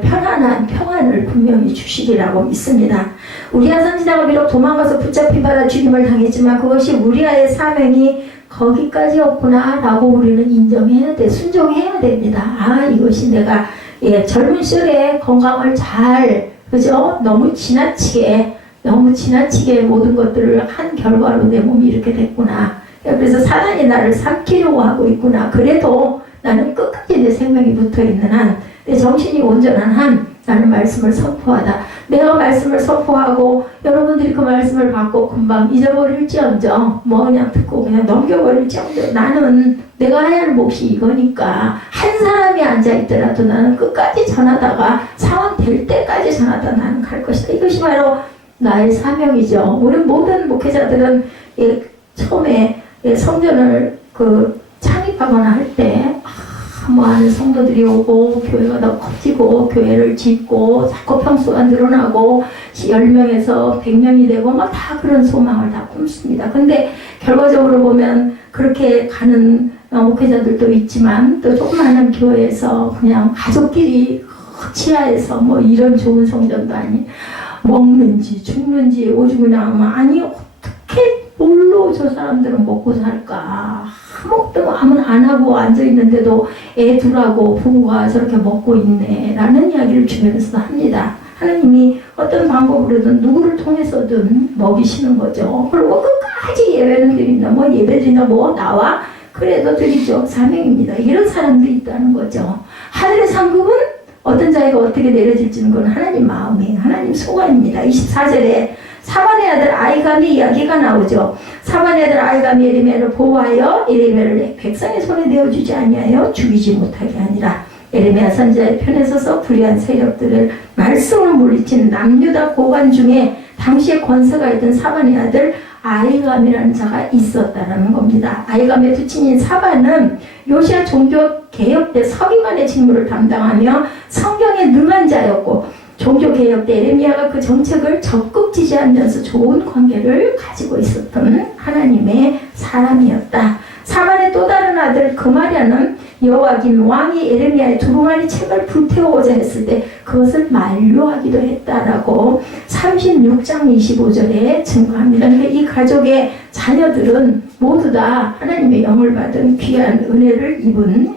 편안한 평안을 분명히 주시리라고 믿습니다. 우리아 선지자가 비록 도망가서 붙잡힌 받아 죽임을 당했지만 그것이 우리아의 사명이 거기까지였구나 라고 우리는 인정해야 돼. 순종해야 됩니다. 이것이 내가 젊은 시절에 건강을 그죠? 너무 지나치게 모든 것들을 한 결과로 내 몸이 이렇게 됐구나. 그래서 사단이 나를 삼키려고 하고 있구나. 그래도 나는 끝까지 내 생명이 붙어있는 한, 내 정신이 온전한 한, 나는 말씀을 선포하다. 내가 말씀을 선포하고 여러분들이 그 말씀을 받고 금방 잊어버릴지언정 그냥 듣고 그냥 넘겨버릴지언정 나는 내가 해야 할 몫이 이거니까 한 사람이 앉아있더라도 나는 끝까지 전하다가 상황 될 때까지 전하다 나는 갈 것이다. 이것이 바로 나의 사명이죠. 우리 모든 목회자들은 처음에 성전을 창립하거나 할 때 많은 성도들이 오고 교회가 더 커지고 교회를 짓고 자꾸 평수가 늘어나고 10명에서 100명이 되고 다 그런 소망을 다 꿈습니다. 근데 결과적으로 보면 그렇게 가는 목회자들도 있지만 또 조그마한 교회에서 그냥 가족끼리 지하에서 이런 좋은 성전도 아니 먹는지 죽는지 오죽 그냥 아니 어떻게 뭘로 저 사람들은 먹고 살까? 아무것도 안 하고 앉아있는데도 애 둘하고 부부가 저렇게 먹고 있네 라는 이야기를 주면서 합니다. 하나님이 어떤 방법으로든 누구를 통해서든 먹이시는 거죠. 그리고 끝까지 예배는 드린다. 예배 드린다. 나와? 그래도 드리죠. 사명입니다. 이런 사람도 있다는 거죠. 하늘의 상급은 어떤 자에게 어떻게 내려질지는 건 하나님 마음이에요. 하나님 소관입니다. 24절에 사반의 아들 아이감의 이야기가 나오죠. 사반의 아들 아이감이 에레미야를 보호하여 에레미야를 백성의 손에 내어주지 아니하여 죽이지 못하게 하니라. 에레미야 선지자의 편에 서서 불의한 세력들을 말씀을 물리친 남유다 고관 중에 당시에 권세가 있던 사반의 아들 아이감이라는 자가 있었다라는 겁니다. 아이감의 두친인 사반은 요시야 종교개혁 때 서기관의 직무를 담당하며 성경에 능한 자였고 종교개혁 때 에레미야가 그 정책을 적극 지지하면서 좋은 관계를 가지고 있었던 하나님의 사람이었다. 사반의 또 다른 아들 그마랴는 여호와김 왕이 에레미야의 두루마리 책을 불태우고자 했을 때 그것을 만류하기도 했다라고 36장 25절에 증거합니다. 이 가족의 자녀들은 모두 다 하나님의 영을 받은 귀한 은혜를 입은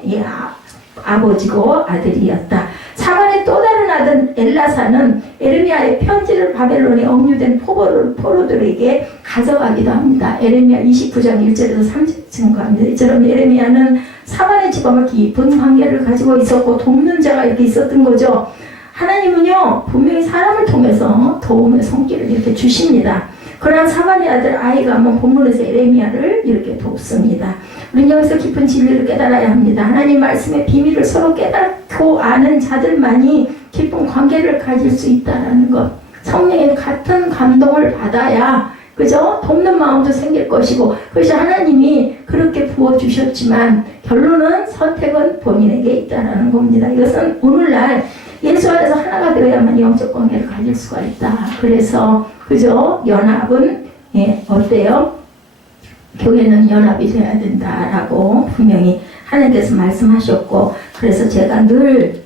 아버지고 아들이었다. 사반의 또 다른 아들 엘라사는 에레미야의 편지를 바벨론에 억류된 포로들에게 가져가기도 합니다. 에레미야 29장 1절에서 3절 증거합니다. 이처럼 에레미야는 사반의 집안과 깊은 관계를 가지고 있었고 돕는 자가 이렇게 있었던 거죠. 하나님은요 분명히 사람을 통해서 도움의 손길을 이렇게 주십니다. 그러한 사만의 아들 아이가 한번 본문에서 에레미야를 이렇게 돕습니다. 우리는 여기서 깊은 진리를 깨달아야 합니다. 하나님 말씀의 비밀을 서로 깨닫고 아는 자들만이 깊은 관계를 가질 수 있다는 것. 성령의 같은 감동을 받아야 그죠? 돕는 마음도 생길 것이고 그것이 하나님이 그렇게 부어주셨지만 결론은 선택은 본인에게 있다는 겁니다. 이것은 오늘날 예수 안에서 하나가 되어야만 영적 관계를 가질 수가 있다. 그래서 그죠? 연합은 어때요? 교회는 연합이 되어야 된다라고 분명히 하나님께서 말씀하셨고 그래서 제가 늘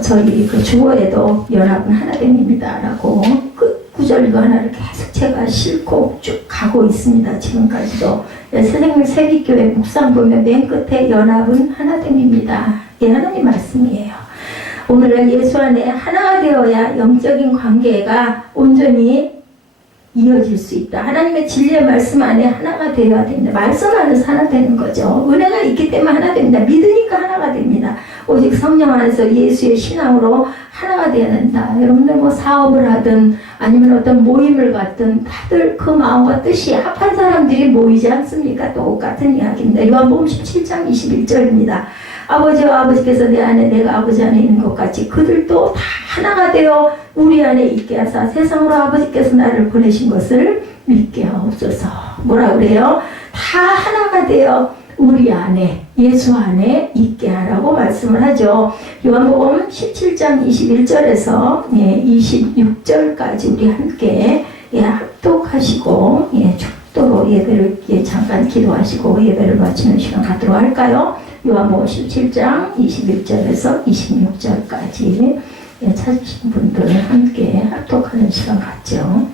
저희 주어에도 연합은 하나됨입니다라고 그 구절 이거 하나를 계속 제가 싣고 쭉 가고 있습니다. 지금까지도 선생님 세기교회 묵상 보면 맨 끝에 연합은 하나됨입니다. 하나님 말씀이에요. 오늘은 예수 안에 하나가 되어야 영적인 관계가 온전히 이어질 수 있다. 하나님의 진리의 말씀 안에 하나가 되어야 됩니다. 말씀 안에서 하나 되는 거죠. 은혜가 있기 때문에 하나 됩니다. 믿으니까 하나가 됩니다. 오직 성령 안에서 예수의 신앙으로 하나가 되어야 된다. 여러분들 뭐 사업을 하든 아니면 어떤 모임을 갖든 다들 그 마음과 뜻이 합한 사람들이 모이지 않습니까? 똑같은 이야기입니다. 요한복음 17장 21절입니다. 아버지와 아버지께서 내 안에 내가 아버지 안에 있는 것 같이 그들도 다 하나가 되어 우리 안에 있게 하사 세상으로 아버지께서 나를 보내신 것을 믿게 하옵소서. 뭐라 그래요? 다 하나가 되어 우리 안에 예수 안에 있게 하라고 말씀을 하죠. 요한복음 17장 21절에서 26절까지 우리 함께 합독하시고 축도로 예배를 잠깐 기도하시고 예배를 마치는 시간 갖도록 할까요? 요한복음 17장 21절에서 26절까지 찾으신 분들 함께 합독하는 시간 갖죠.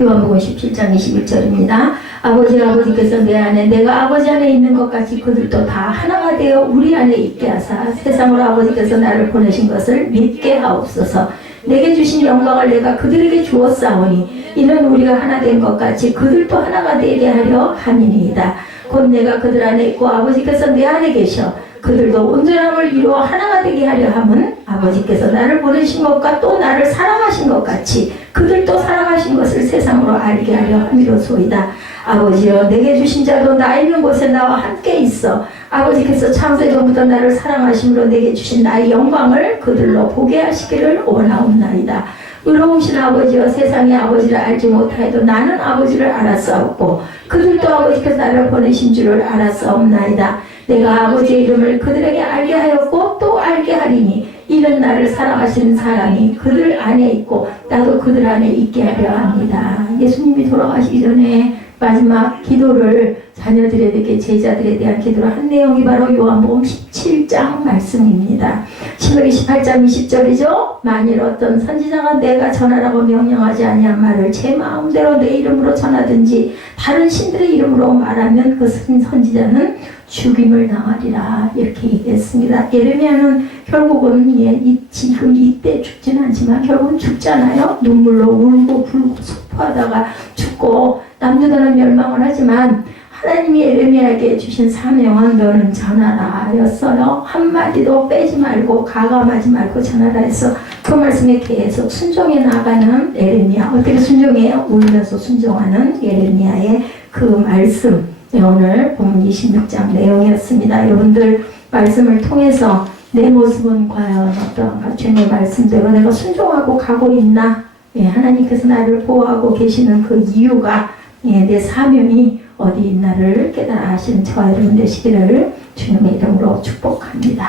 요한복음 17장 21절입니다. 아버지께서 내 안에 내가 아버지 안에 있는 것 같이 그들도 다 하나가 되어 우리 안에 있게 하사 세상으로 아버지께서 나를 보내신 것을 믿게 하옵소서. 내게 주신 영광을 내가 그들에게 주었사오니 이는 우리가 하나 된 것 같이 그들도 하나가 되게 하려 함이니이다. 곧 내가 그들 안에 있고 아버지께서 내 안에 계셔 그들도 온전함을 이루어 하나가 되게 하려 함은 아버지께서 나를 보내신 것과 또 나를 사랑하신 것 같이 그들도 사랑하신 것을 세상으로 알게 하려 함이로소이다. 아버지여 내게 주신 자도 나 있는 곳에 나와 함께 있어 아버지께서 창세 전부터 나를 사랑하심으로 내게 주신 나의 영광을 그들로 보게 하시기를 원하옵나이다. 의로우신 아버지여 세상의 아버지를 알지 못하여도 나는 아버지를 알았사옵고 그들도 아버지께서 나를 보내신 줄을 알았사옵나이다. 내가 아버지의 이름을 그들에게 알게 하였고 또 알게 하리니 이는 나를 사랑하시는 사람이 그들 안에 있고 나도 그들 안에 있게 하려 합니다. 예수님이 돌아가시기 전에 마지막 기도를 자녀들에게 제자들에 대한 기도를 한 내용이 바로 요한복음 17장 말씀입니다. 28장 20절이죠. 만일 어떤 선지자가 내가 전하라고 명령하지 아니한 말을 제 마음대로 내 이름으로 전하든지 다른 신들의 이름으로 말하면 그 선지자는 죽임을 당하리라 이렇게 얘기했습니다. 예레미야는 결국은 지금 이때 죽지는 않지만 결국은 죽잖아요. 눈물로 울고 불고 슬퍼하다가 죽고 남유다는 멸망을 하지만 하나님이 예레미야에게 주신 사명은 너는 전하라 였어요. 한마디도 빼지 말고 가감하지 말고 전하라 해서 그 말씀에 계속 순종해 나가는 예레미야. 어떻게 순종해요? 울면서 순종하는 예레미야의 그 말씀. 오늘 본문 26장 내용이었습니다. 여러분들 말씀을 통해서 내 모습은 과연 어떠한가? 주님의 말씀대로 내가 순종하고 가고 있나? 하나님께서 나를 보호하고 계시는 그 이유가 내 사명이 어디 있나를 깨달아 하시는 저와 여러분 되시기를 주님의 이름으로 축복합니다.